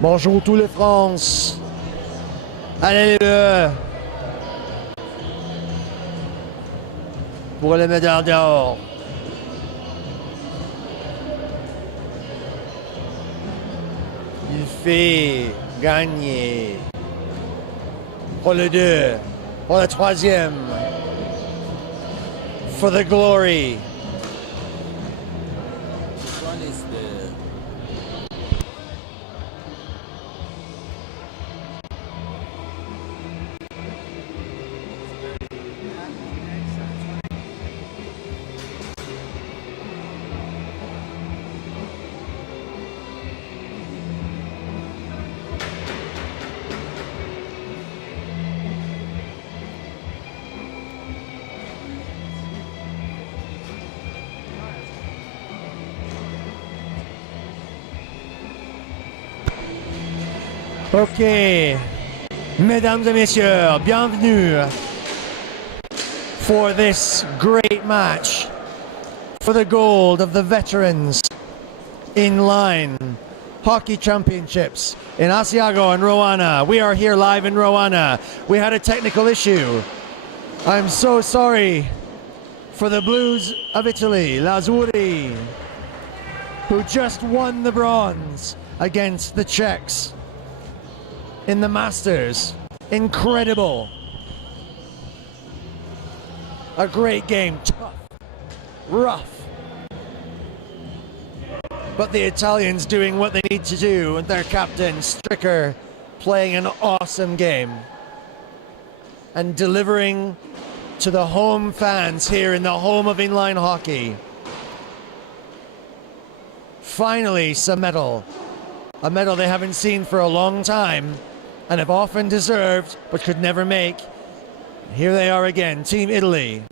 Bonjour tous les France. Allez-le. Pour les médailles d'or. Il fait gagner. Pour le 2. Pour le 3e. For the glory. Ok, mesdames et messieurs, bienvenue for this great match for the gold of the veterans inline hockey championships in Asiago and Roanna. We are here live in Roanna. We had a technical issue. I'm so sorry for the Blues of Italy, Lazzurri, who just won the bronze against the Czechs in the Masters. Incredible. A great game, tough, rough. But the Italians doing what they need to do, and their captain, Stricker, playing an awesome game and delivering to the home fans here in the home of inline hockey. Finally, some medal. A medal they haven't seen for a long time and have often deserved, but could never make. Here they are again, Team Italy,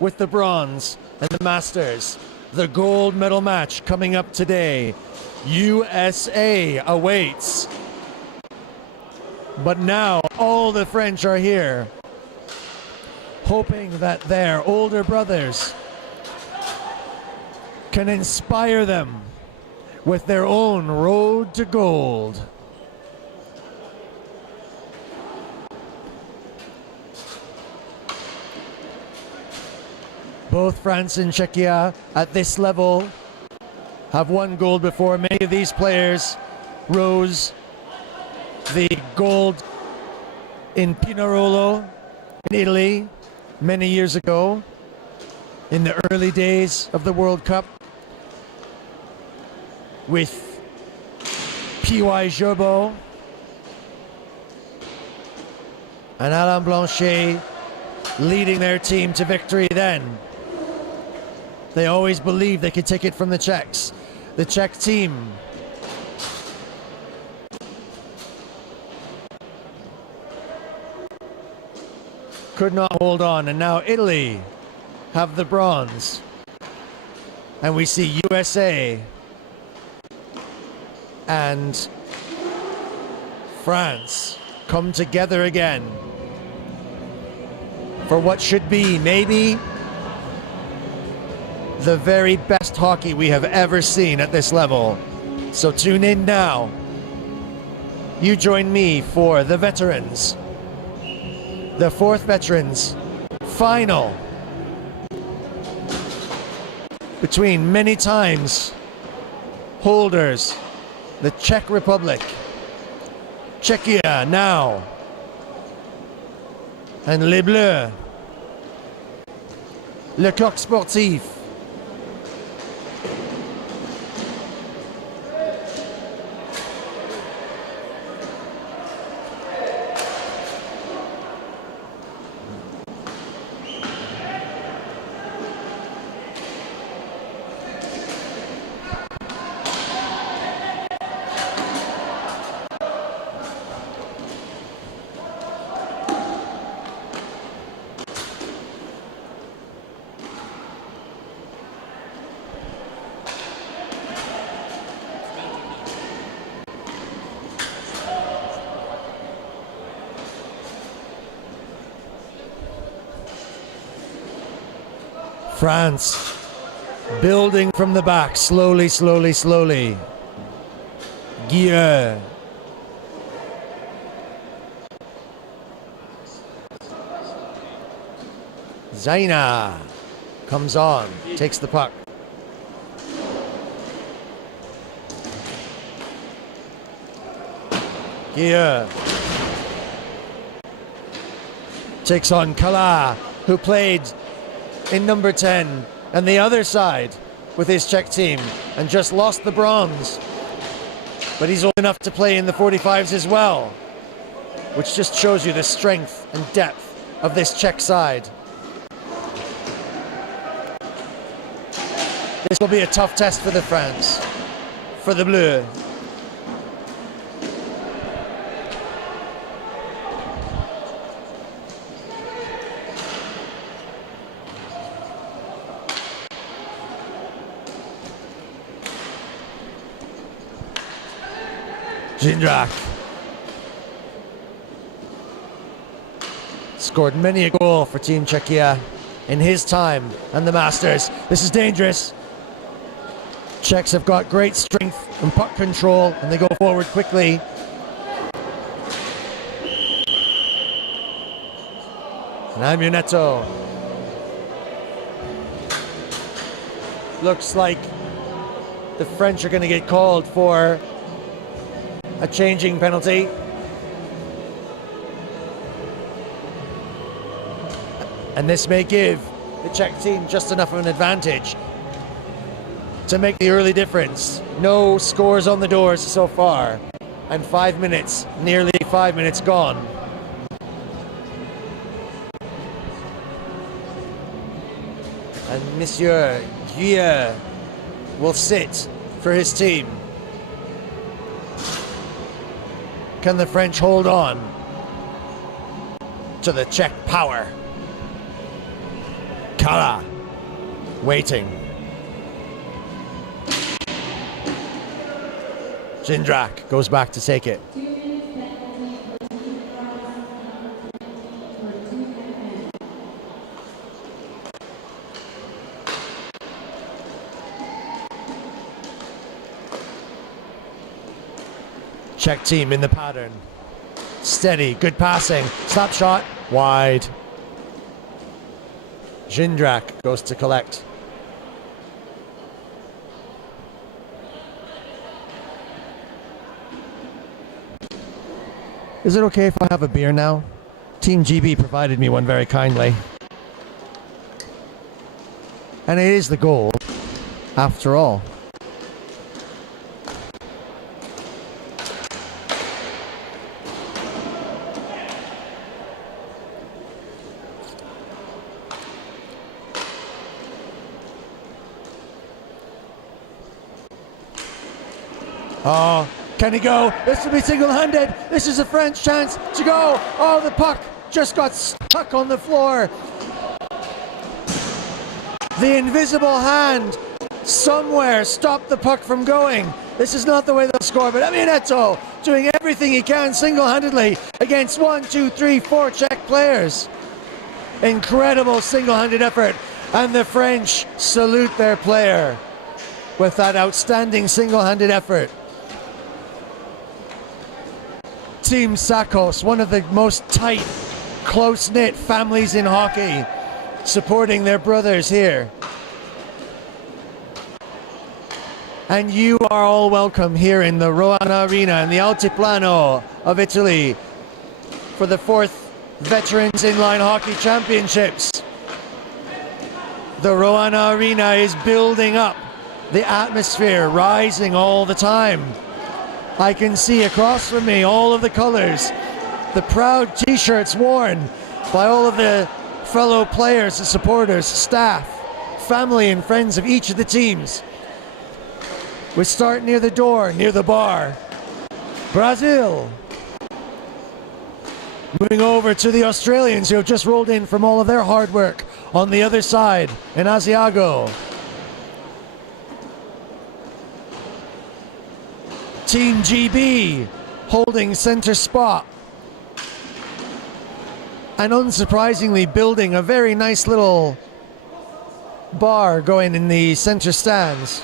with the bronze and the Masters. The gold medal match coming up today. USA awaits. But now all the French are here, hoping that their older brothers can inspire them with their own road to gold. Both France and Czechia at this level have won gold before. Many of these players rose the gold in Pinerolo in Italy many years ago in the early days of the World Cup with P.Y. Gerbeau and Alain Blanchet leading their team to victory then. They always believed they could take it from the Czechs. The Czech team could not hold on, and now Italy have the bronze. And we see USA and France come together again for what should be maybe the very best hockey we have ever seen at this level. So tune in now. You join me for the veterans, the fourth veterans final between many times holders, the Czech Republic, Czechia now, and Les Bleus, le Coq Sportif. France building from the back, slowly, slowly, slowly. Guilleux Zaina comes on, takes the puck. Here takes on Kala, who played in number 10 and the other side with his Czech team and just lost the bronze. But he's old enough to play in the 45s as well, which just shows you the strength and depth of this Czech side. This will be a tough test for the France, for the Bleu. Jindrak scored many a goal for Team Czechia in his time and the Masters. This is dangerous. Czechs have got great strength and puck control, and they go forward quickly. And Amuneto. Looks like the French are going to get called for a changing penalty. And this may give the Czech team just enough of an advantage to make the early difference. No scores on the doors so far, and 5 minutes, nearly 5 minutes gone. And Monsieur Guille will sit for his team. Can the French hold on to the Czech power? Kala waiting. Jindrak goes back to take it. Czech team in the pattern. Steady, good passing. Slap shot, wide. Jindrak goes to collect. Is it okay if I have a beer now? Team GB provided me one very kindly. And it is the goal, after all. Oh, can he go? This will be single-handed. This is a French chance to go. Oh, the puck just got stuck on the floor. The invisible hand somewhere stopped the puck from going. This is not the way they'll score, but Amuneto doing everything he can single-handedly against 1, 2, 3, 4 Czech players. Incredible single-handed effort, and the French salute their player with that outstanding single-handed effort. Team Sakos, one of the most tight, close-knit families in hockey, supporting their brothers here. And you are all welcome here in the Roana Arena in the Altiplano of Italy for the 4th Veterans Inline Hockey Championships. The Roana Arena is building up, the atmosphere rising all the time. I can see across from me all of the colors, the proud t-shirts worn by all of the fellow players, the supporters, staff, family and friends of each of the teams. We start near the door, near the bar. Brazil. Moving over to the Australians who have just rolled in from all of their hard work on the other side in Asiago. Team GB holding center spot. And unsurprisingly building a very nice little bar going in the center stands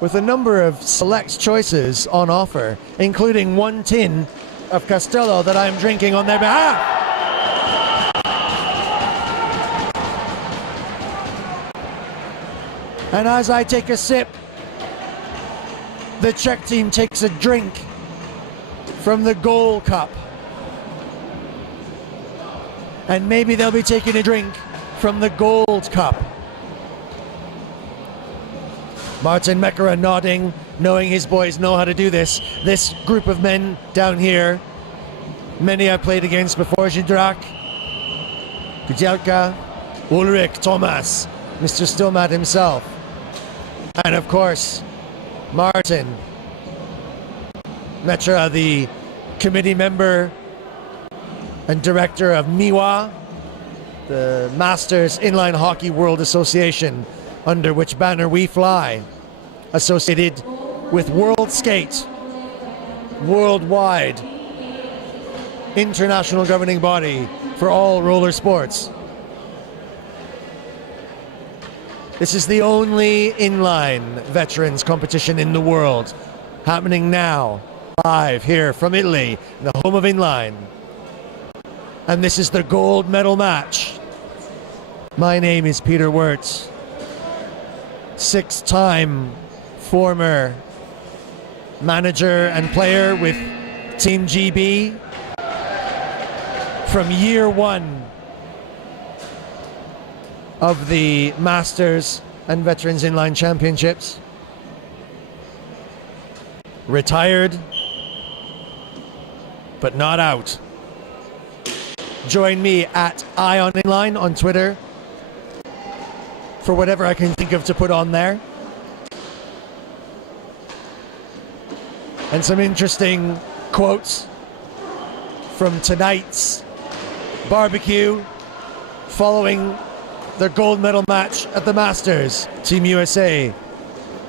with a number of select choices on offer, including one tin of Castello that I'm drinking on their behalf. And as I take a sip, the Czech team takes a drink from the gold cup. And maybe they'll be taking a drink from the gold cup. Martin Mekara nodding, knowing his boys know how to do this. This group of men down here, many I've played against before. Jindrak, Kudzielka, Ulrich, Thomas, Mr. Stilmat himself. And of course, Martin Mekara, the committee member and director of MIWA, the Masters Inline Hockey World Association, under which banner we fly, associated with World Skate, worldwide international governing body for all roller sports. This is the only inline veterans competition in the world, happening now, live here from Italy, the home of inline. And this is the gold medal match. My name is Peter Wirtz, six-time former manager and player with Team GB from year one of the Masters and Veterans Inline Championships. Retired, but not out. Join me at @IonInline on Twitter for whatever I can think of to put on there. And some interesting quotes from tonight's barbecue following the gold medal match at the Masters. Team USA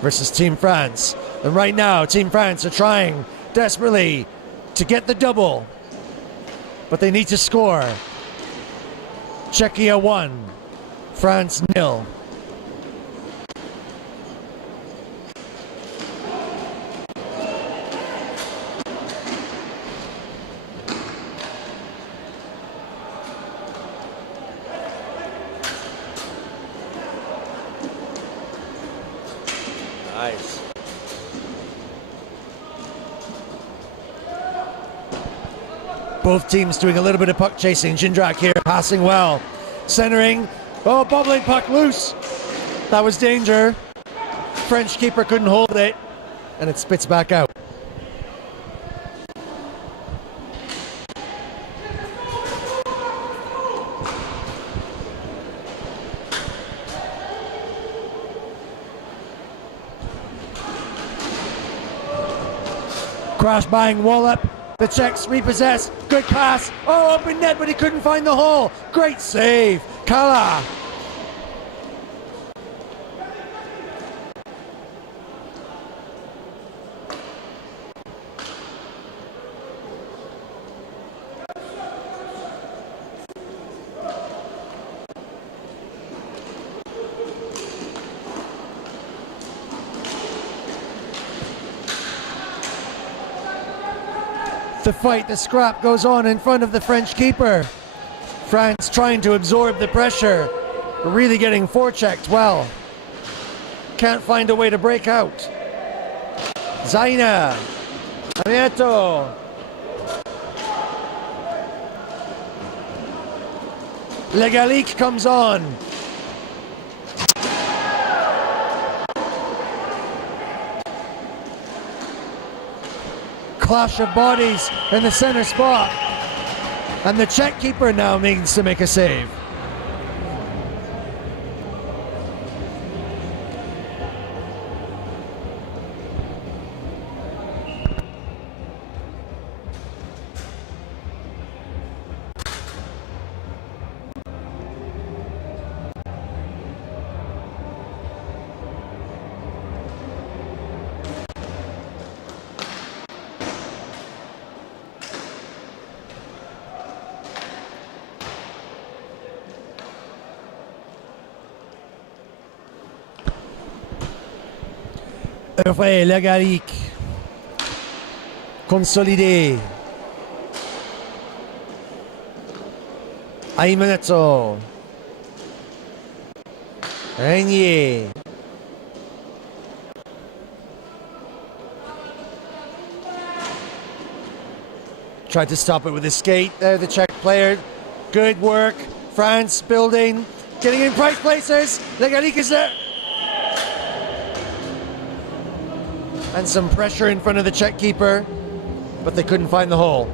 versus Team France. And right now, Team France are trying desperately to get the double, but they need to score. Czechia 1, France 0. Nice. Both teams doing a little bit of puck chasing. Jindrak here passing well. Centering. Oh, bubbling puck loose. That was danger. French keeper couldn't hold it. And it spits back out. Crash bang wallop. The Czechs repossess. Good pass. Oh, open net, but he couldn't find the hole. Great save. Kala. The fight, the scrap goes on in front of the French keeper. France trying to absorb the pressure, really getting forechecked well. Can't find a way to break out. Zaina, Nieto. Legalique comes on. Clash of bodies in the center spot. And the Czech keeper now needs to make a save. Refait Legalique. Consolidé. Aimanetto. Régnier. Tried to stop it with his skate there, the Czech player. Good work. France building, getting in right places. Legalik is there. And some pressure in front of the Czech keeper, but they couldn't find the hole.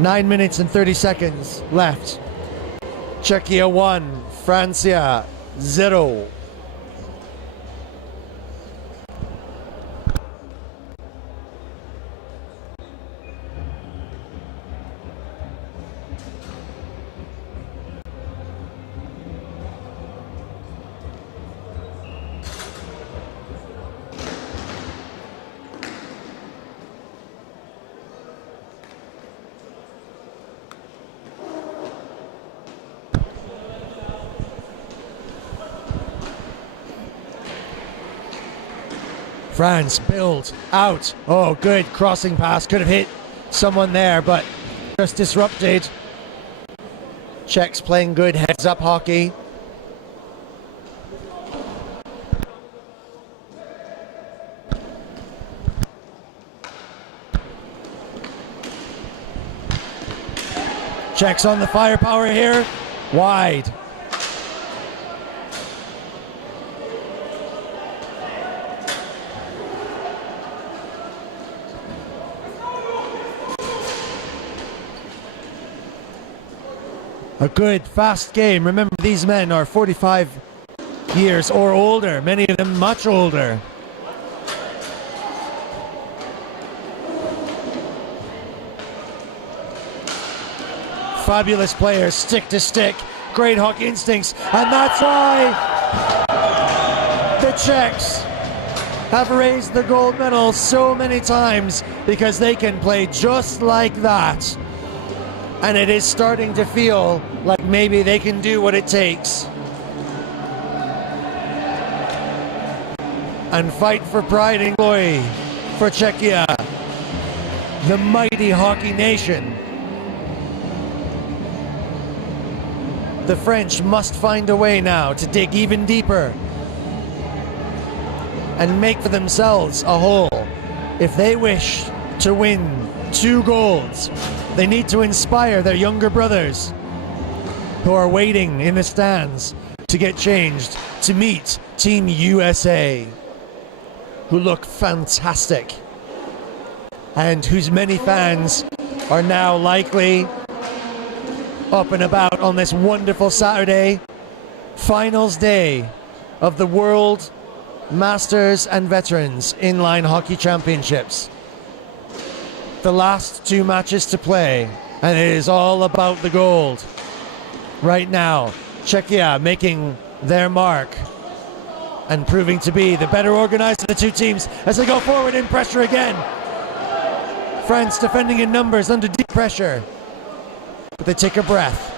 9 minutes and 30 seconds left. Czechia 1, Francia 0. France build out. Oh, good crossing pass. Could have hit someone there, but just disrupted. Czechs playing good heads up hockey. Czechs on the firepower here. Wide. A good, fast game. Remember, these men are 45 years or older, many of them much older. Fabulous players, stick to stick, great hockey instincts, and that's why the Czechs have raised the gold medal so many times, because they can play just like that. And it is starting to feel like maybe they can do what it takes and fight for pride and glory for Czechia, the mighty hockey nation. The French must find a way now to dig even deeper and make for themselves a hole. If they wish to win 2 golds, they need to inspire their younger brothers who are waiting in the stands to get changed to meet Team USA, who look fantastic and whose many fans are now likely up and about on this wonderful Saturday, finals day of the World Masters and Veterans Inline Hockey Championships. The last 2 matches to play, and it is all about the gold. Right now, Czechia making their mark and proving to be the better organized of the 2 teams as they go forward in pressure again. France defending in numbers under deep pressure, but they take a breath.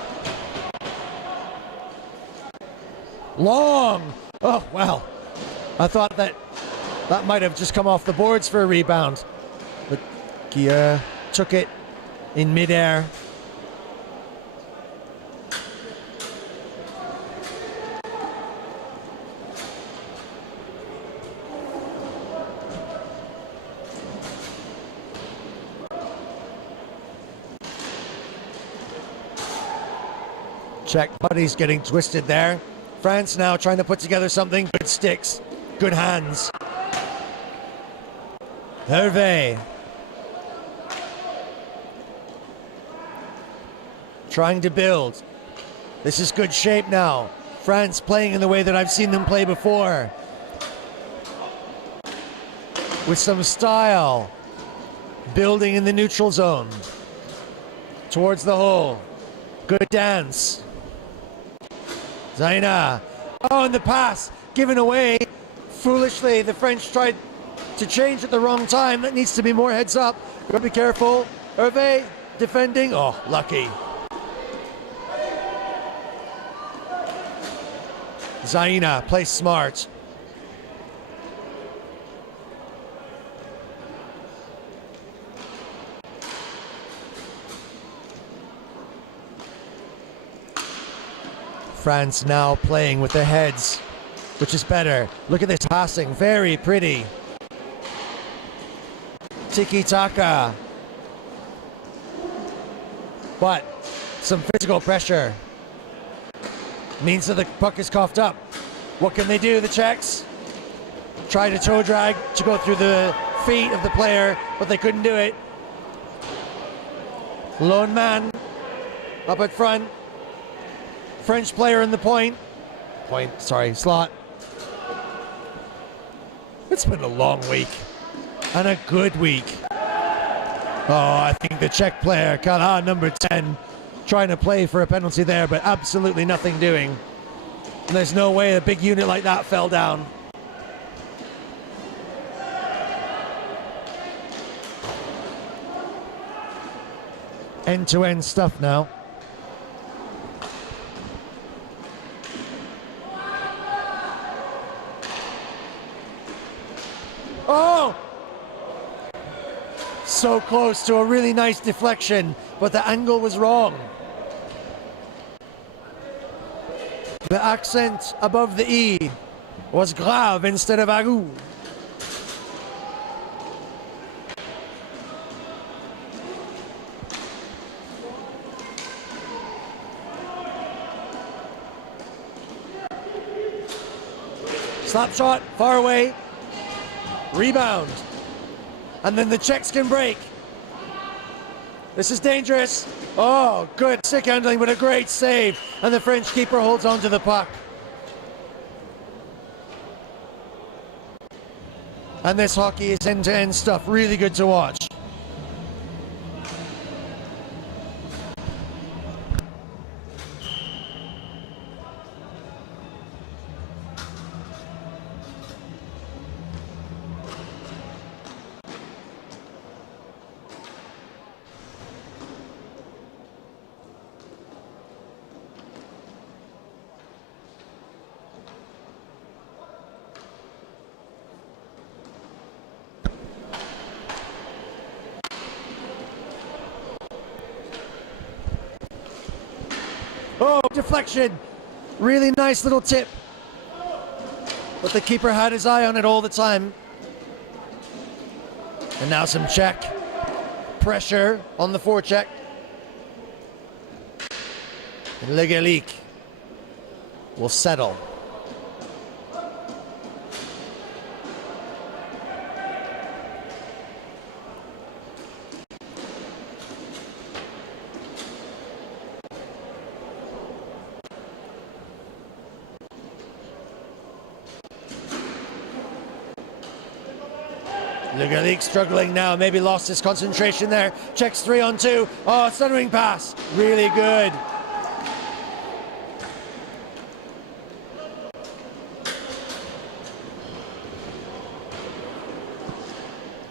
Long. Oh, well, I thought that might have just come off the boards for a rebound. But Kia took it in midair. Czech buddies getting twisted there. France now trying to put together something. Good sticks, good hands. Hervé trying to build. This is good shape now. France playing in the way that I've seen them play before, with some style, building in the neutral zone towards the hole. Good dance. Zaina. Oh, and the pass given away. Foolishly, the French tried to change at the wrong time. That needs to be more heads up. Gotta be careful. Hervé defending. Oh, lucky. Zaina plays smart. France now playing with their heads, which is better. Look at this passing, very pretty. Tiki-taka. But some physical pressure means that the puck is coughed up. What can they do, the Czechs? Try to toe drag to go through the feet of the player, but they couldn't do it. Lone man up at front. French player in the slot. It's been a long week and a good week. Oh, I think the Czech player, number 10, trying to play for a penalty there, but absolutely nothing doing. And there's no way a big unit like that fell down. End-to-end stuff now. Oh! So close to a really nice deflection, but the angle was wrong. The accent above the E was grave instead of agu. Slap shot, far away. Rebound. And then the Czechs can break. This is dangerous. Oh, good stick handling, but a great save. And the French keeper holds on to the puck. And this hockey is end-to-end stuff. Really good to watch. Oh, deflection. Really nice little tip. But the keeper had his eye on it all the time. And now some Czech pressure on the forecheck. And Legalik will settle. Legalik struggling now, maybe lost his concentration there. Checks 3-on-2. Oh, stuttering pass. Really good.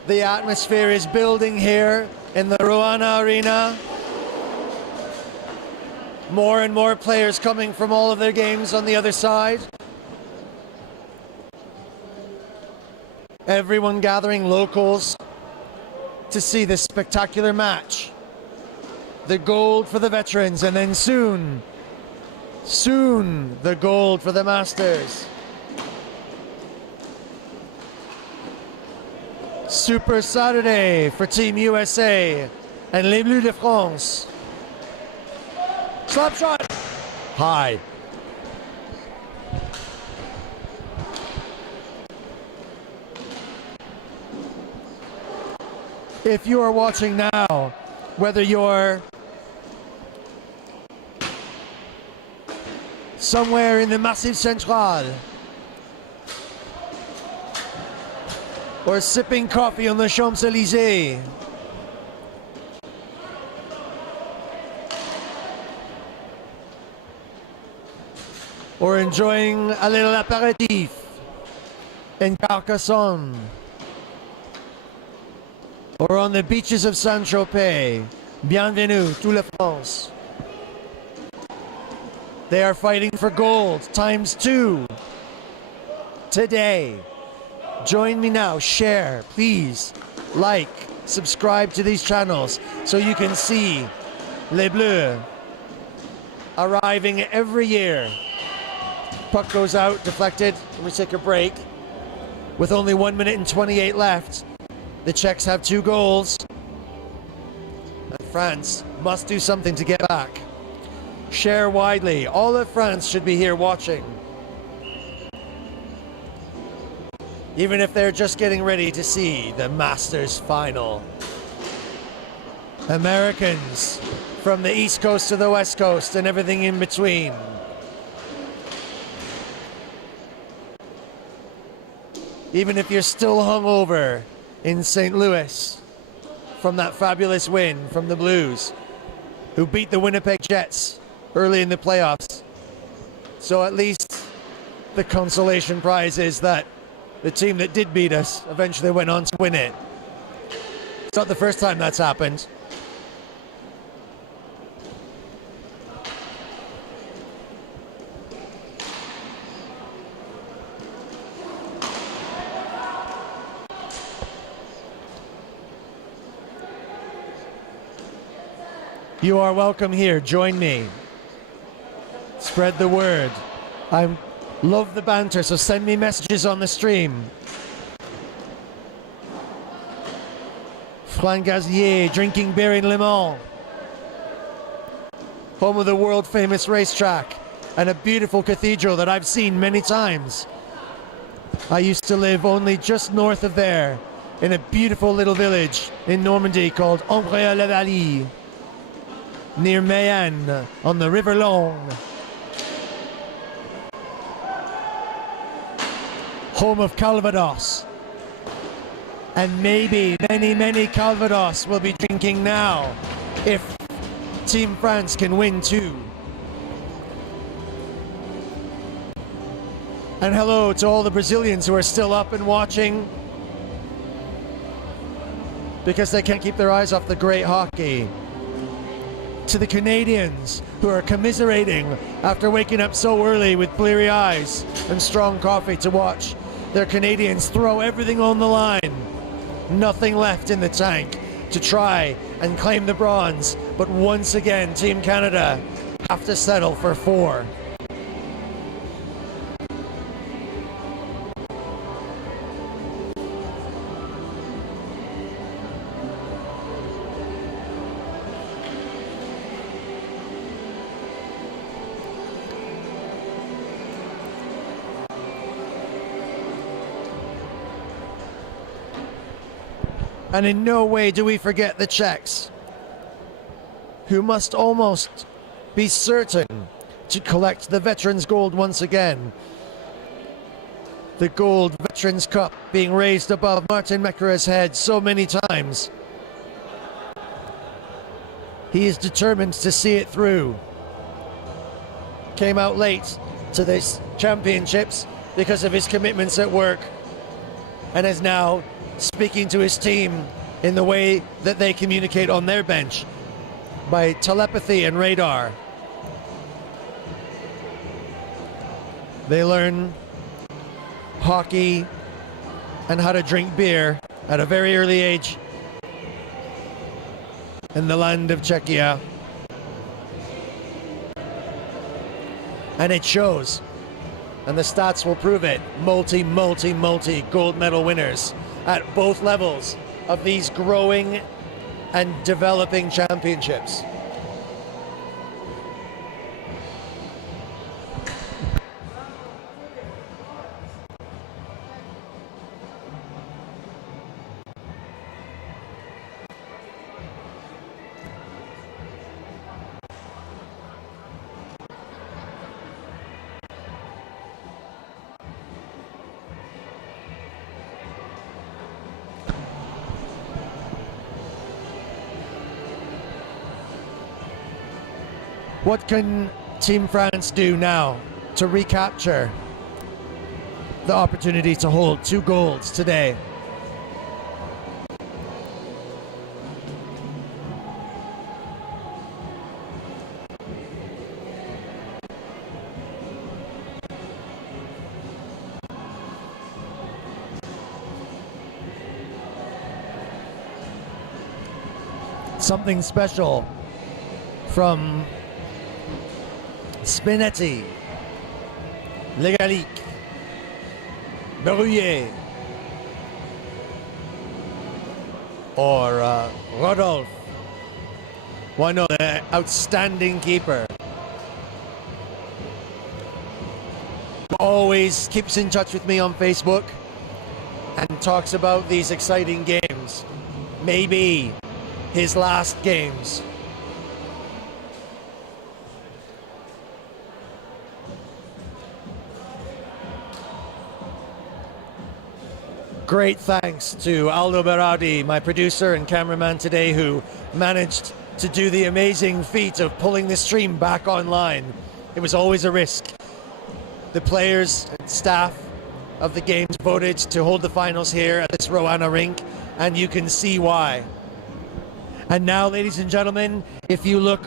The atmosphere is building here in the Rowana Arena. More and more players coming from all of their games on the other side. Everyone gathering, locals, to see this spectacular match. The gold for the veterans, and then soon, the gold for the masters. Super Saturday for Team USA and Les Bleus de France. Slap shot. High. If you are watching now, whether you're somewhere in the Massif Central or sipping coffee on the Champs-Élysées, or enjoying a little apéritif in Carcassonne, or on the beaches of Saint-Tropez, bienvenue, toute la France. They are fighting for gold, ×2, today. Join me now, share, please, like, subscribe to these channels so you can see Les Bleus arriving every year. Puck goes out, deflected, and we take a break with only 1 minute and 28 left. The Czechs have 2 goals. And France must do something to get back. Share widely. All of France should be here watching. Even if they're just getting ready to see the Masters final. Americans from the East Coast to the West Coast and everything in between. Even if you're still hungover in St. Louis from that fabulous win from the Blues, who beat the Winnipeg Jets early in the playoffs. So at least the consolation prize is that the team that did beat us eventually went on to win it. It's not the first time that's happened. You are welcome here. Join me. Spread the word. I love the banter, so send me messages on the stream. Franck Gazier drinking beer in Le Mans. Home of the world famous racetrack and a beautiful cathedral that I've seen many times. I used to live only just north of there in a beautiful little village in Normandy called Ambré-la-Vallée, near Mayenne on the River Long. Home of Calvados. And maybe many Calvados will be drinking now if Team France can win too. And hello to all the Brazilians who are still up and watching because they can't keep their eyes off the great hockey. To the Canadians who are commiserating after waking up so early with bleary eyes and strong coffee to watch their Canadians throw everything on the line. Nothing left in the tank to try and claim the bronze, but once again Team Canada have to settle for 4. And in no way do we forget the Czechs, who must almost be certain to collect the Veterans Gold once again. The Gold Veterans Cup being raised above Martin Mekera's head so many times. He is determined to see it through. Came out late to this championships because of his commitments at work and is now speaking to his team in the way that they communicate on their bench by telepathy and radar. They learn hockey and how to drink beer at a very early age in the land of Czechia. And it shows. And the stats will prove it. Multi gold medal winners at both levels of these growing and developing championships. What can Team France do now to recapture the opportunity to hold 2 golds today? Something special from Spinetti, Legalic, Berruyer. or Rodolphe, one of the outstanding keeper. Always keeps in touch with me on Facebook and talks about these exciting games. Maybe his last games. Great thanks to Aldo Berardi, my producer and cameraman today, who managed to do the amazing feat of pulling the stream back online. It was always a risk. The players and staff of the games voted to hold the finals here at this Roana rink, and you can see why. And now, ladies and gentlemen, if you look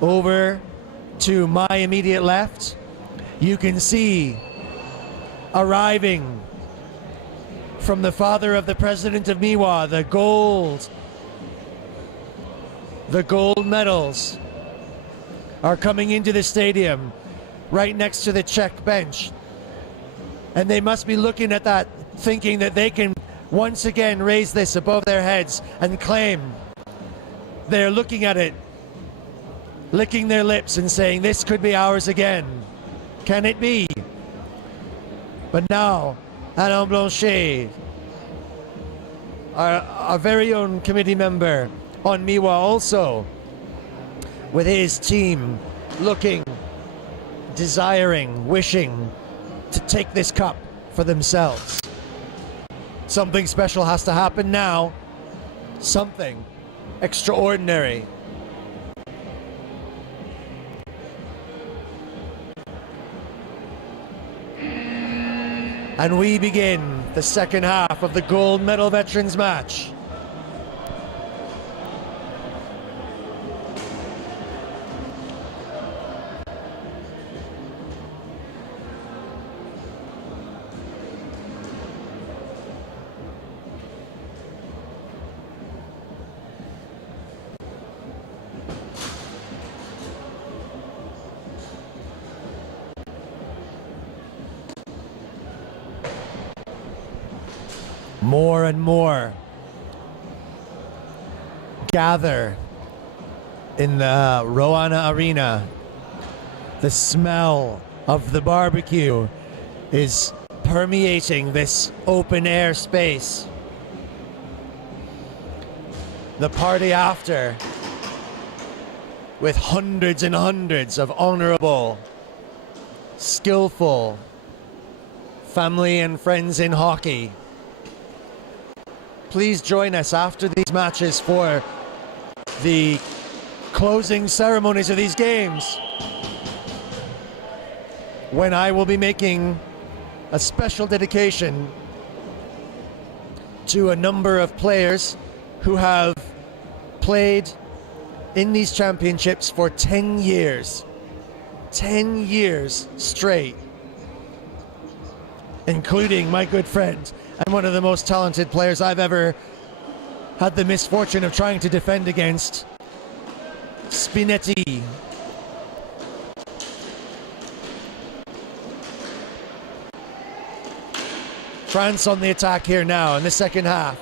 over to my immediate left, you can see arriving from the father of the president of Miwa, the gold medals are coming into the stadium right next to the Czech bench. And they must be looking at that, thinking that they can once again raise this above their heads and claim. They're looking at it, licking their lips and saying, this could be ours again. Can it be? But now, Alain Blanchet, our very own committee member on Miwa, also with his team looking, desiring, wishing to take this cup for themselves. Something special has to happen now. Something extraordinary. And we begin the second half of the gold medal veterans match. More and more gather in the Roana Arena. The smell of the barbecue is permeating this open air space. The party after, with hundreds and hundreds of honorable, skillful family and friends in hockey. Please join us after these matches for the closing ceremonies of these games, when I will be making a special dedication to a number of players who have played in these championships for 10 years. 10 years straight. Including my good friend and one of the most talented players I've ever had the misfortune of trying to defend against, Spinetti. France on the attack here now in the second half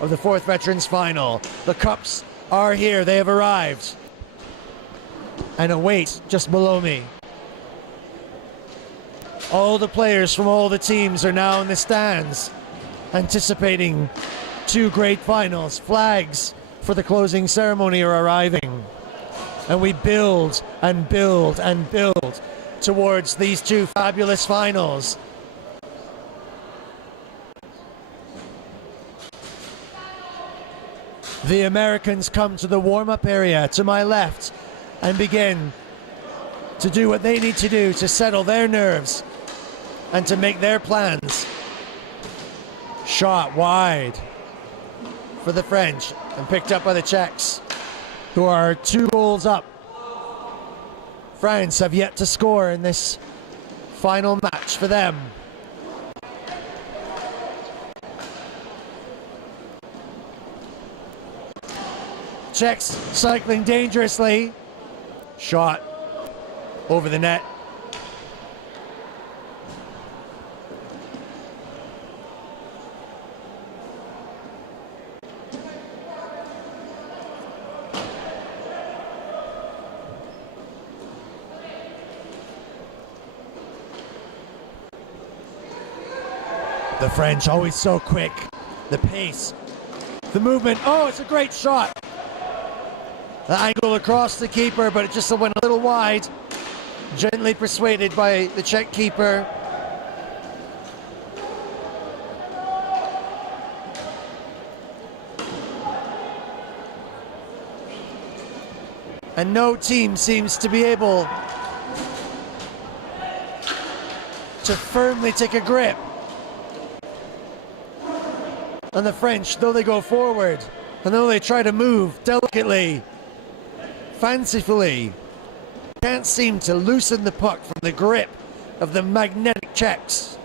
of the fourth Veterans Final. The cups are here, they have arrived, and await just below me. All the players from all the teams are now in the stands, anticipating two great finals. Flags for the closing ceremony are arriving. And we build and build and build towards these two fabulous finals. The Americans come to the warm-up area to my left and begin to do what they need to do to settle their nerves and to make their plans. Shot wide for the French and picked up by the Czechs, who are 2 goals up. France have yet to score in this final match for them. Czechs cycling dangerously. Shot over the net. The French always so quick. The pace, the movement. Oh, it's a great shot. The angle across the keeper, but it just went a little wide. Gently persuaded by the Czech keeper. And no team seems to be able to firmly take a grip. And the French, though they go forward, and though they try to move delicately, fancifully, can't seem to loosen the puck from the grip of the magnetic Czechs.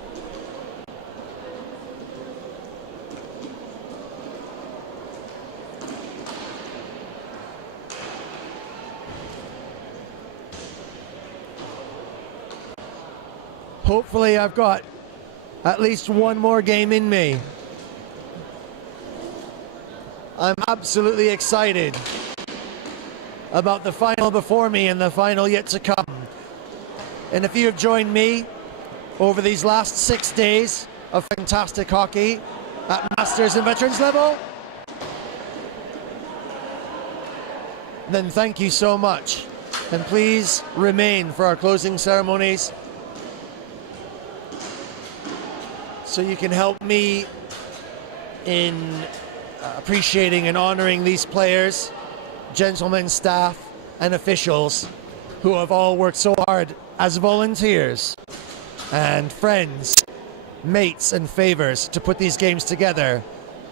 Hopefully I've got at least one more game in me. I'm absolutely excited about the final before me and the final yet to come. And if you have joined me over these last 6 days of fantastic hockey at Masters and Veterans level, then thank you so much. And please remain for our closing ceremonies so you can help me in appreciating and honoring these players, gentlemen, staff, and officials who have all worked so hard as volunteers and friends, mates, and favors to put these games together.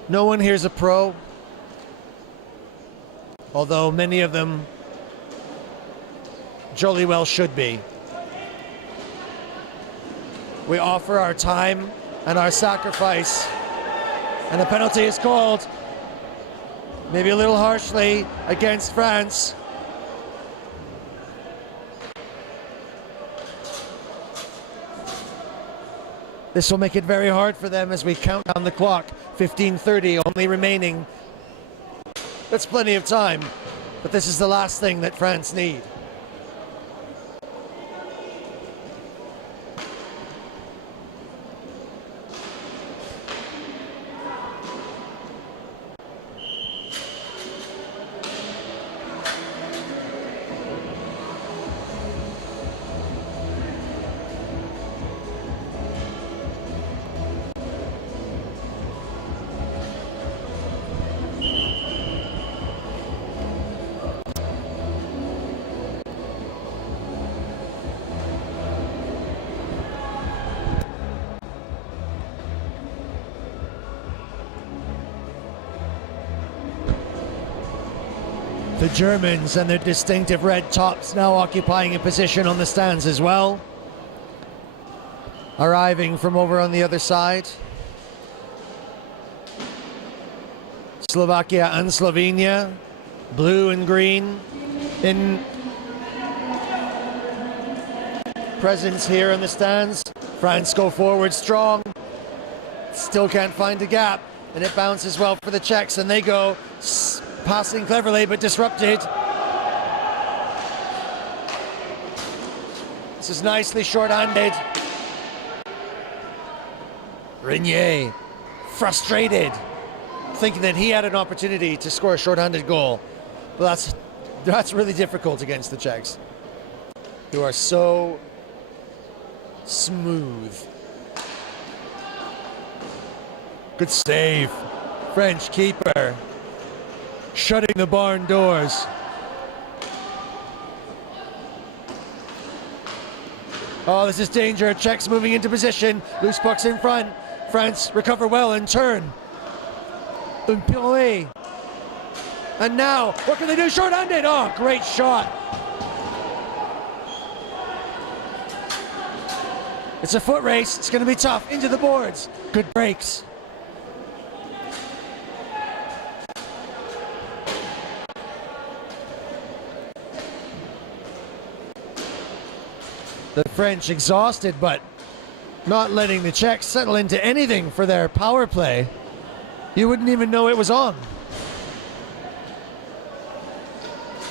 No one here is a pro, although many of them jolly well should be. We offer our time and our sacrifice, and a penalty is called, maybe a little harshly, against France. This will make it very hard for them as we count down the clock. 15:30 only remaining. That's plenty of time, but this is the last thing that France need. The Germans and their distinctive red tops now occupying a position on the stands as well. Arriving from over on the other side. Slovakia and Slovenia, blue and green in presence here in the stands. France go forward strong. Still can't find a gap, and it bounces well for the Czechs, and they go passing cleverly but disrupted. This is nicely short-handed. Renier, frustrated, thinking that he had an opportunity to score a short-handed goal. But that's really difficult against the Czechs, who are so smooth. Good save. French keeper shutting the barn doors. Oh, this is danger. Czechs moving into position. Loose pucks in front. France recover well and turn. And now, what can they do? Short-handed. Oh, great shot. It's a foot race. It's going to be tough. Into the boards. Good breaks. The French exhausted, but not letting the Czechs settle into anything for their power play. You wouldn't even know it was on.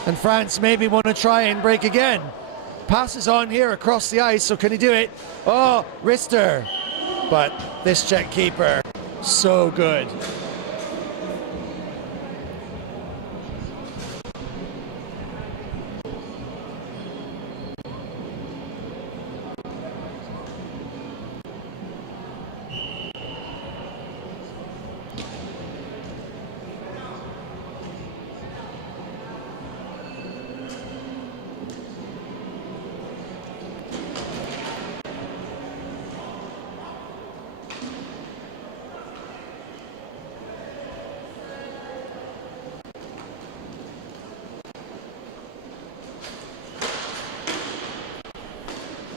And France maybe want to try and break again. Passes on here across the ice, so can he do it? Oh, Rister but this Czech keeper, so good.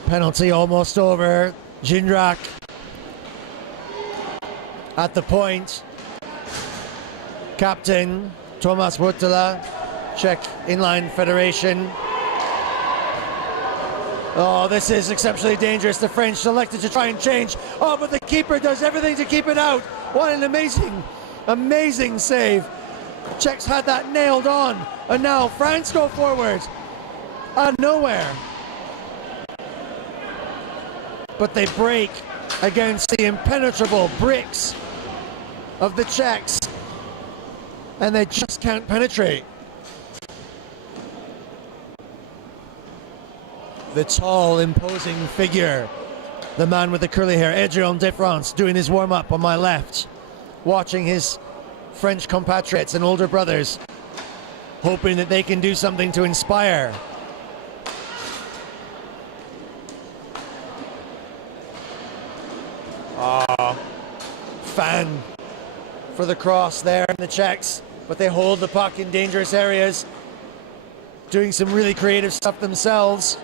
Penalty almost over. Jindrak at the point. Captain Tomáš Butala, Czech Inline Federation. Oh, this is exceptionally dangerous. The French selected to try and change. Oh, but the keeper does everything to keep it out. What an amazing save. Czechs had that nailed on. And now France go forward. Out of nowhere. But they break against the impenetrable bricks of the Czechs. And they just can't penetrate. The tall, imposing figure. The man with the curly hair, Adrien de France, doing his warm-up on my left. Watching his French compatriots and older brothers. Hoping that they can do something to inspire. Fan for the cross there in the Czechs, but they hold the puck in dangerous areas, doing some really creative stuff themselves.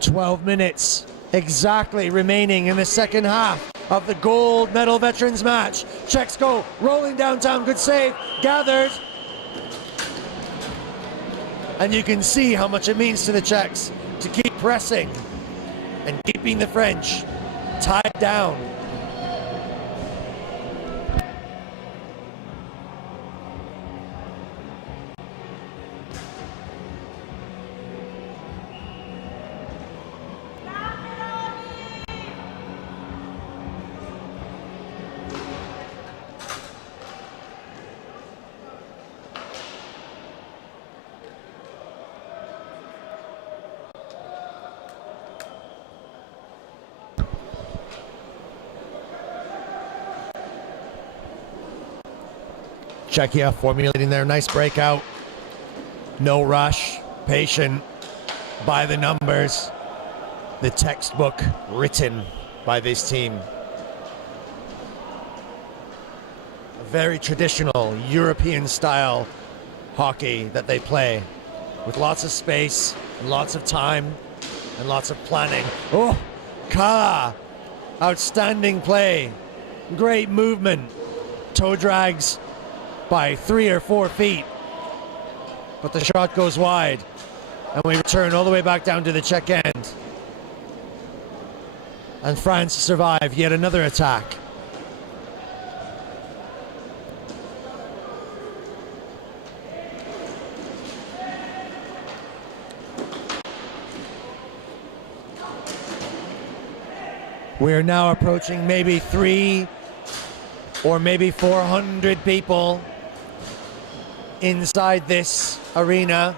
"12 minutes exactly remaining in the second half of the gold medal veterans match. Czechs go rolling downtown, good save, gathered. And you can see how much it means to the Czechs to keep pressing and keeping the French tied down. Czechia formulating their nice breakout. No rush, patient, by the numbers. The textbook written by this team. A very traditional European style hockey that they play, with lots of space and lots of time and lots of planning. Oh, Kala, outstanding play, great movement, toe drags by 3 or 4 feet, but the shot goes wide, and we return all the way back down to the Czech end. And France survive yet another attack. We are now approaching maybe 300 or maybe 400 people inside this arena,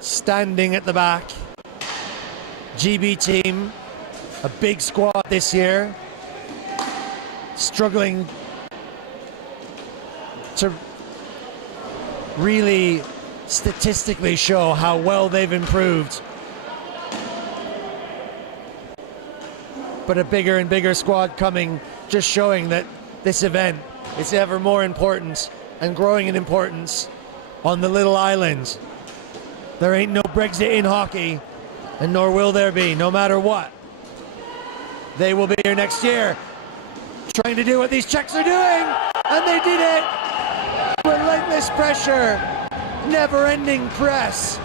standing at the back. GB team, a big squad this year, struggling to really statistically show how well they've improved. But a bigger and bigger squad coming, just showing that this event is ever more important and growing in importance on the little island. There ain't no Brexit in hockey, and nor will there be, no matter what. They will be here next year, trying to do what these Czechs are doing, and they did it! Relentless pressure, never-ending press,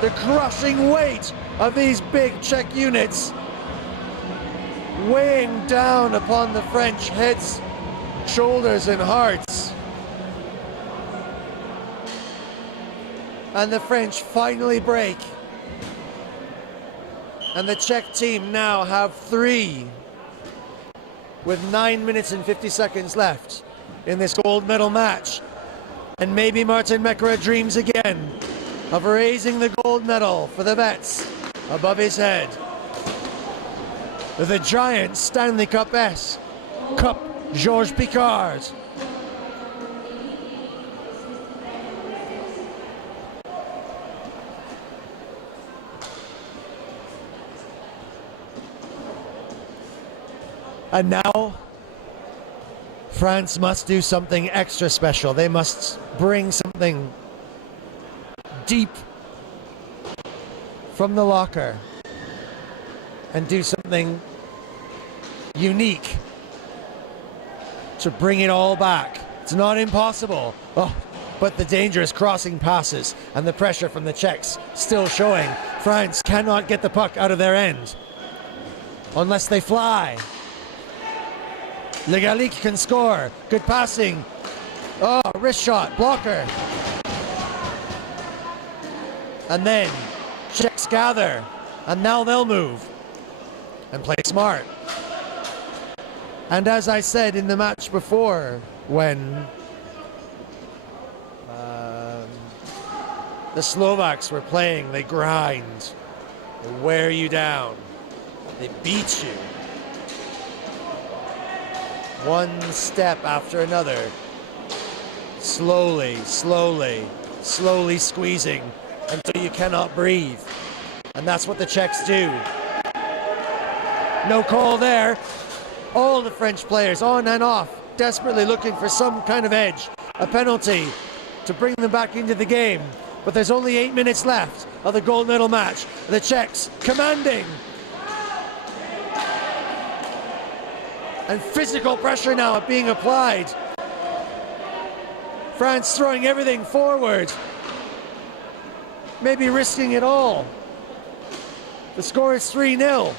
the crushing weight of these big Czech units weighing down upon the French heads, shoulders, and hearts. And the French finally break. And the Czech team now have 3 with 9 minutes and 50 seconds left in this gold medal match. And maybe Martin Mekera dreams again of raising the gold medal for the Vets above his head. The giant Stanley Cup S, Cup Georges Picard. And now, France must do something extra special. They must bring something deep from the locker and do something unique to bring it all back. It's not impossible. Oh, but the dangerous crossing passes and the pressure from the Czechs still showing. France cannot get the puck out of their end unless they fly. Le Gallic can score. Good passing. Oh, wrist shot, blocker. And then Czechs gather, and now they'll move and play smart. And as I said in the match before, when the Slovaks were playing, they grind, they wear you down, they beat you. One step after another, slowly squeezing until you cannot breathe. And that's what the Czechs do. No call there. All the French players on and off, desperately looking for some kind of edge, a penalty to bring them back into the game. But there's only 8 minutes left of the gold medal match. The Czechs commanding. And physical pressure now being applied. France throwing everything forward. Maybe risking it all. The score is 3-0.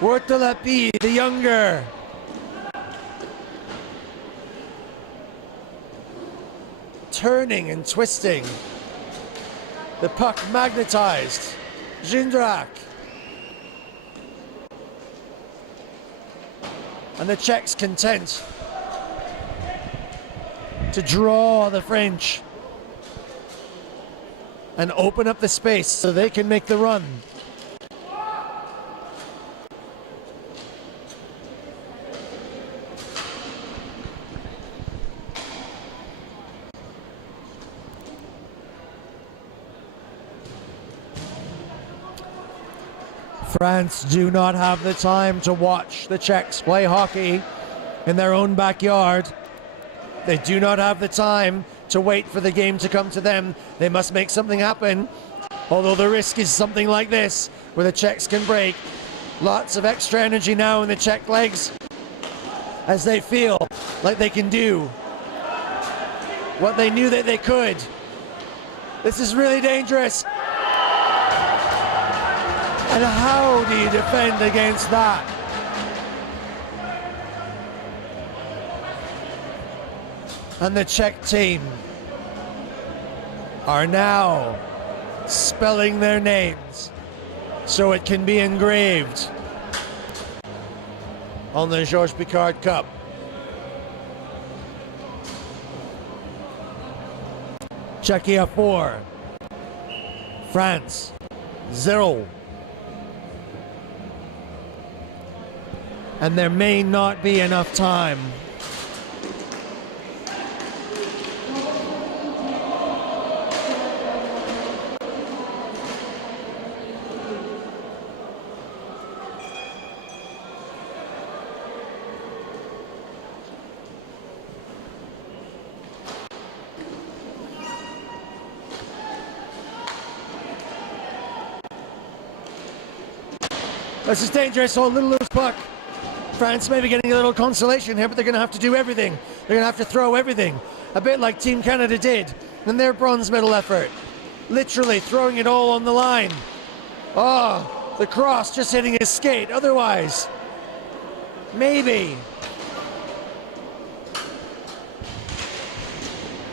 Wortelapi, the younger. Turning and twisting. The puck magnetized. Jindrak. And the Czechs content to draw the French and open up the space so they can make the run. France do not have the time to watch the Czechs play hockey in their own backyard. They do not have the time to wait for the game to come to them. They must make something happen. Although the risk is something like this, where the Czechs can break. Lots of extra energy now in the Czech legs as they feel like they can do what they knew that they could. This is really dangerous. And how do you defend against that? And the Czech team are now spelling their names so it can be engraved on the Georges Picard Cup. Czechia 4, France 0. And there may not be enough time. This is dangerous, so a little loose puck. France may be getting a little consolation here, but they're going to have to do everything. They're going to have to throw everything. A bit like Team Canada did in their bronze medal effort. Literally throwing it all on the line. Oh, the cross just hitting his skate. Otherwise, Maybe.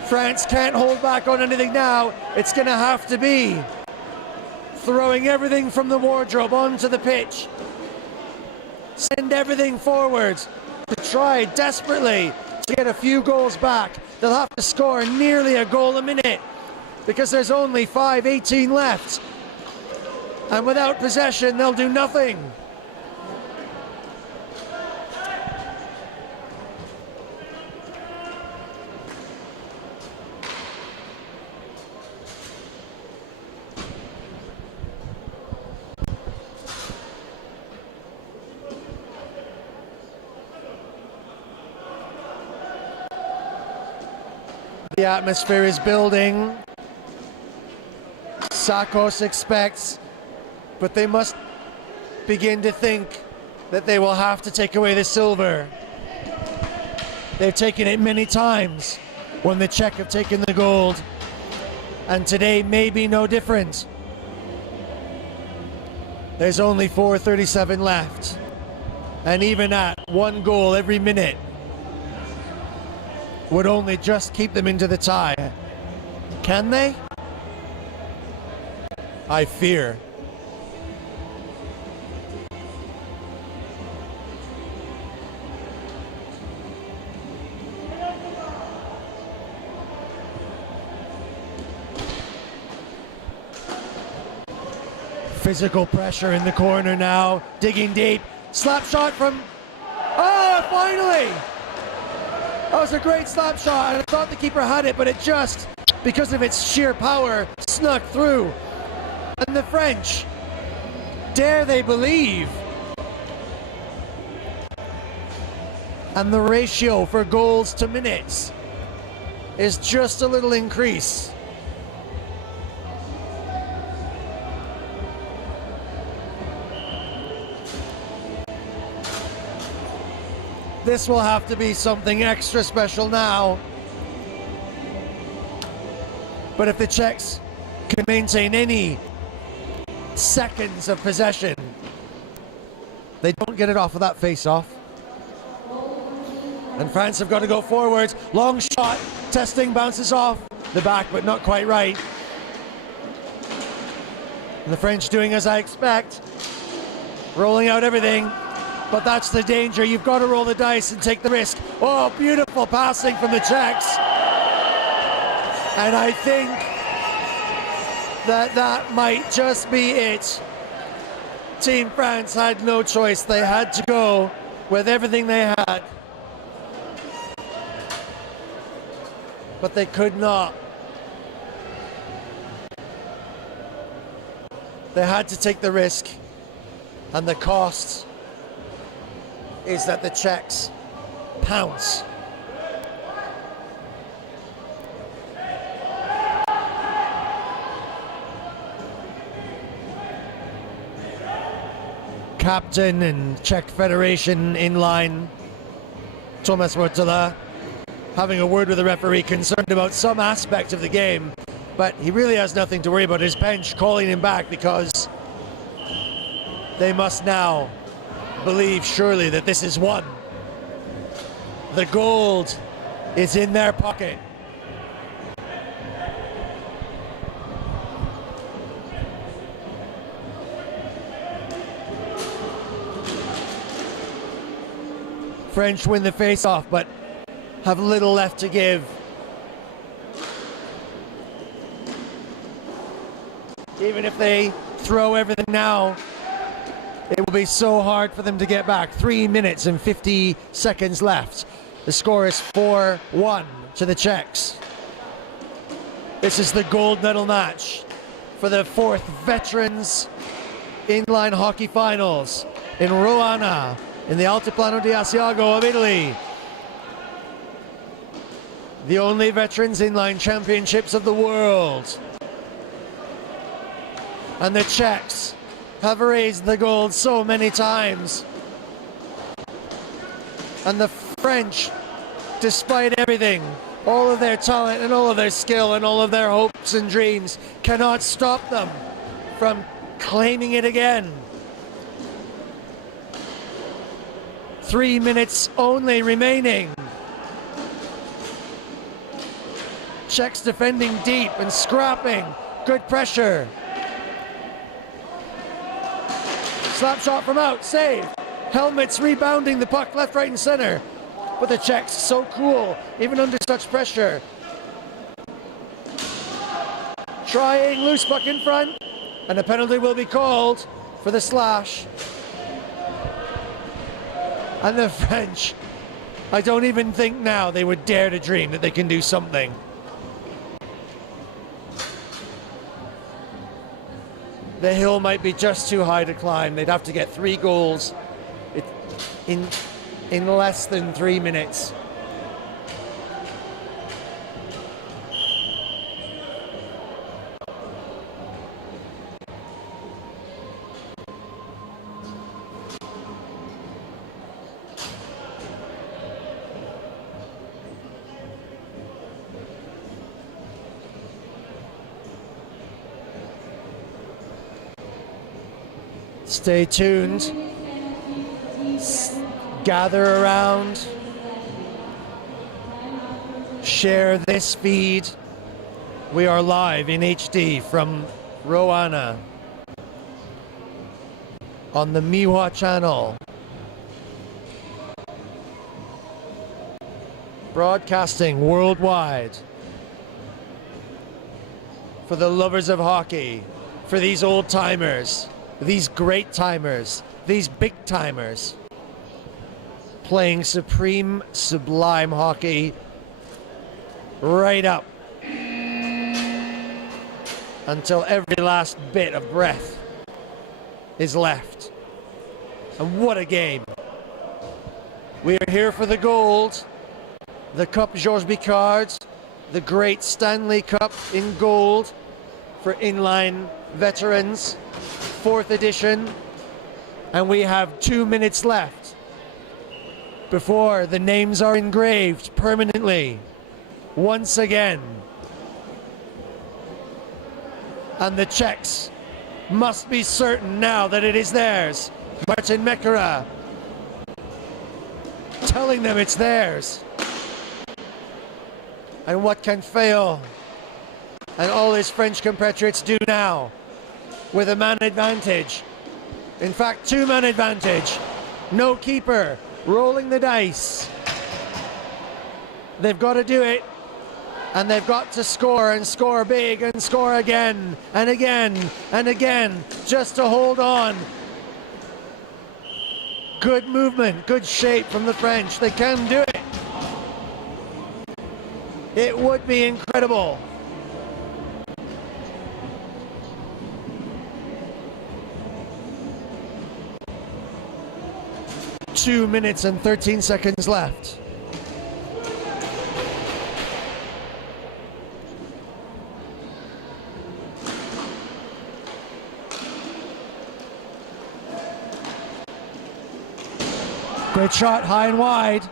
France can't hold back on anything now. It's going to have to be throwing everything from the wardrobe onto the pitch. Send everything forward to try desperately to get a few goals back. They'll have to score nearly a goal a minute because there's only 5:18 left. And without possession, they'll do nothing. The atmosphere is building. Sakos expects, but they must begin to think that they will have to take away the silver. They've taken it many times when the Czech have taken the gold, and today may be no different. There's only 4:37 left, and even at one goal every minute would only just keep them into the tie. Can they? I fear. Physical pressure in the corner now, digging deep, slap shot from, oh, finally! That was a great slap shot, and I thought the keeper had it, but it just, because of its sheer power, snuck through. And the French, dare they believe? And the ratio for goals to minutes is just a little increase. This will have to be something extra special now. But if the Czechs can maintain any seconds of possession, they don't get it off of that face-off. And France have got to go forward. Long shot, testing, bounces off the back, but not quite right. And the French doing as I expect, rolling out everything. But that's the danger. You've got to roll the dice and take the risk. Oh, beautiful passing from the Czechs. And I think that might just be it. Team France had no choice. They had to go with everything they had. But they could not. They had to take the risk. And the cost is that the Czechs pounce. Captain and Czech Federation in line, Tomáš Motula, having a word with the referee, concerned about some aspect of the game, but he really has nothing to worry about. His bench calling him back because they must now believe surely that this is won. The gold is in their pocket. French win the face-off, but have little left to give. Even if they throw everything now, it will be so hard for them to get back. 3 minutes and 50 seconds left. The score is 4-1 to the Czechs. This is the gold medal match for the 4th Veterans Inline Hockey Finals in Roana, in the Altiplano di Asiago of Italy. The only Veterans Inline Championships of the world. And the Czechs have raised the gold so many times. And the French, despite everything, all of their talent and all of their skill and all of their hopes and dreams, cannot stop them from claiming it again. 3 minutes only remaining. Czechs defending deep and scrapping. Good pressure. Slap shot from out, save. Helmets rebounding the puck left, right, and center. But the Czechs so cool, even under such pressure. Trying loose puck in front, and a penalty will be called for the slash. And the French, I don't even think now they would dare to dream that they can do something. The hill might be just too high to climb. They'd have to get 3 goals in less than 3 minutes. Stay tuned. Gather around. Share this feed. We are live in HD from Roanna on the Miwa channel. Broadcasting worldwide for the lovers of hockey, for these old timers, these great timers, these big timers, playing supreme, sublime hockey right up until every last bit of breath is left. And what a game. We are here for the gold, the Cup Georges Bicard, the great Stanley Cup in gold for inline veterans, 4th edition, and we have 2 minutes left before the names are engraved permanently once again. And the Czechs must be certain now that it is theirs. Martin Mekera telling them it's theirs. And what can fail and all his French compatriots do now with a man advantage? In fact, 2-man advantage. No keeper, rolling the dice. They've got to do it, and they've got to score and score big and score again and again and again just to hold on. Good movement, good shape from the French. They can do it. It would be incredible. Two minutes and 13 seconds left. Great shot, high and wide.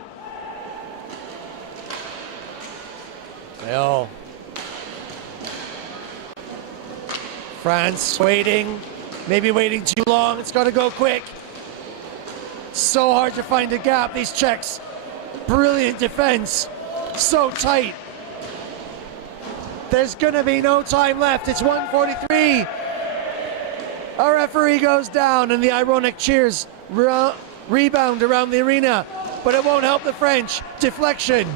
Well, France waiting, maybe waiting too long. It's got to go quick. So hard to find a gap, these Czechs. Brilliant defense, so tight. There's gonna be no time left. It's 1:43. A referee goes down and the ironic cheers rebound around the arena, but it won't help the French. Deflection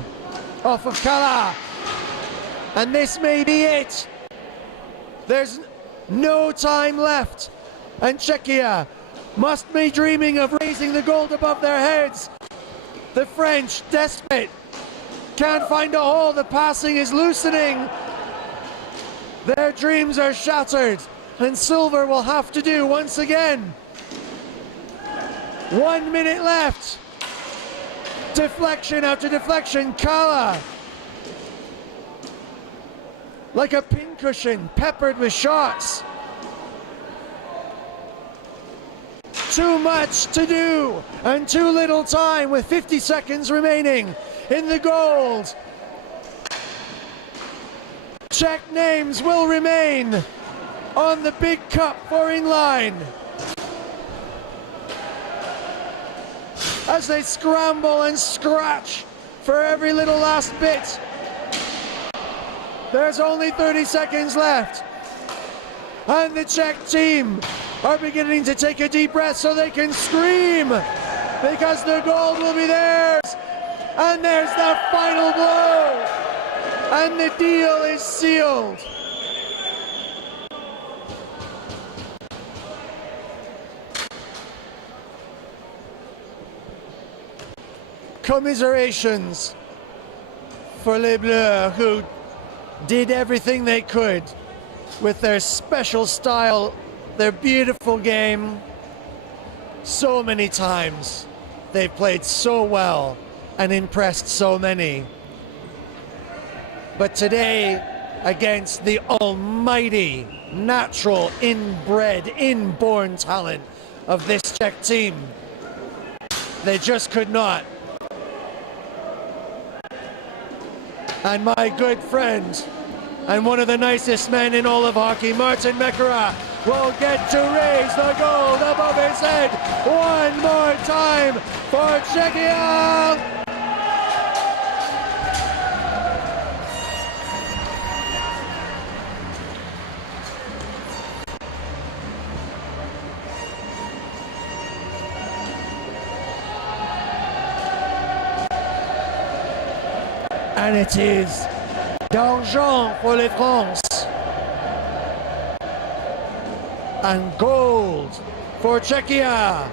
off of Kala. And this may be it. There's no time left. And Czechia must be dreaming of raising the gold above their heads. The French, desperate, can't find a hole. The passing is loosening. Their dreams are shattered, and silver will have to do once again. 1 minute left. Deflection after deflection. Kala, like a pincushion, peppered with shots. Too much to do and too little time with 50 seconds remaining in the gold. Czech names will remain on the big cup for inline. as they scramble and scratch for every little last bit. There's only 30 seconds left, and the Czech team are beginning to take a deep breath so they can scream, because the gold will be theirs. And there's the final blow, and the deal is sealed. Commiserations for Les Bleus, who did everything they could with their special style, their beautiful game. So many times they've played so well and impressed so many. But today, against the almighty, natural, inbred, inborn talent of this Czech team, they just could not. And my good friend, and one of the nicest men in all of hockey, Martin Mekara, will get to raise the gold above his head one more time for Czechia! And it is d'argent for les France and gold for Czechia.